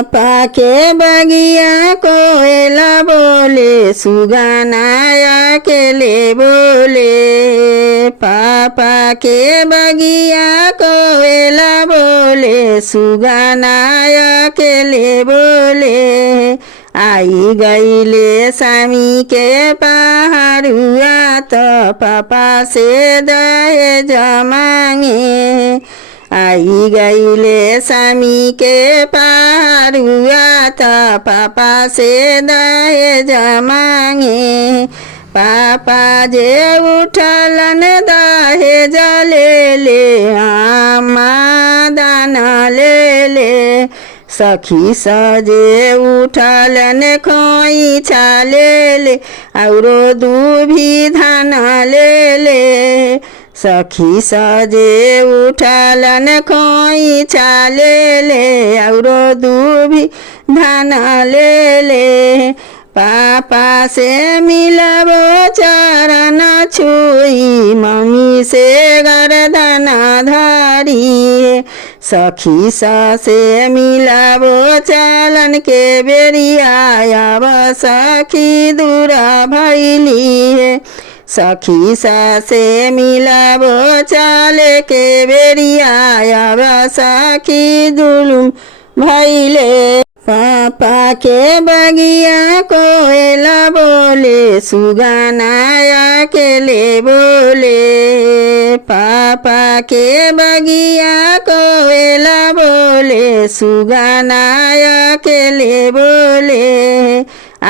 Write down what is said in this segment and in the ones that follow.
पापा के बगिया कोयला बोले, सुगाना अकेले बोले। पापा के बगिया कोयला बोले, सुगाना अकेले बोले। आई गईले सामी के पहाड़ुआ, तो पापा से दहेज मांगे। आई गईले सामी के पहाड़ुआ, तो पापा से दहेज मांगे। पापा जे उठलन दहेज ले ले, आमा दाना ले ले। सखी सजे उठलन खोइछा ले ले, औरो दूभी धान ले ले। सखी सजे उठलन खोइछा ले ले, औरो दूभी धान ले ले। पापा से मिलबो चरण छुई, मम्मी से गर्दन धरी। सखी से मिलबो चलन के बेरिया, अब सखी दूर भैली। सखी से मिलबो चल के बेरिया, अब सखी जुलुम भैले। पापा के बगिया कोयला बोले, सुगाना अकेले बोले। पापा के बगिया कोयला बोले, सुगाना अकेले बोले।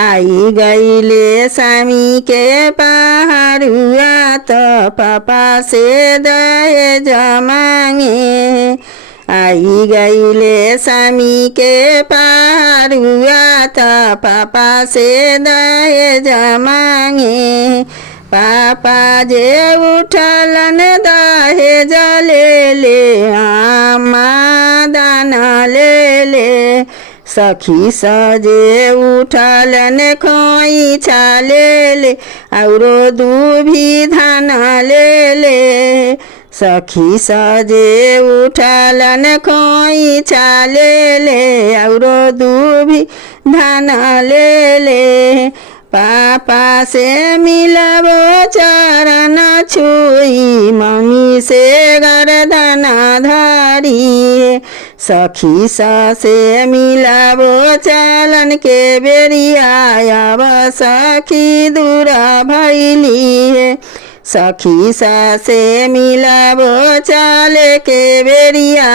आई गईले सामी के पहाड़ुआ, तो पापा से दहेज मांगे। आई गईले सामी के पहाड़ुआ, तो पापा से दहेज मांगे। पापा जे उठलन दहेज ले ले, आमा दाना ले ले। सखी सजे उठलन खोइछा ले ले, औरो दूभी धान ले ले। सखी सजे उठलन खोइछा ले ले, औरो दूभी धान ले ले। पापा से मिलबो चरण छुई, मम्मी से गर्दन धरी। सखी से मिलबो चलन के बेरिया, अब सखी दूर भैली। सखी से मिलबो चल के बेरिया,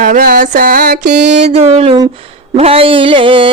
अब सखी जुलुम भैले।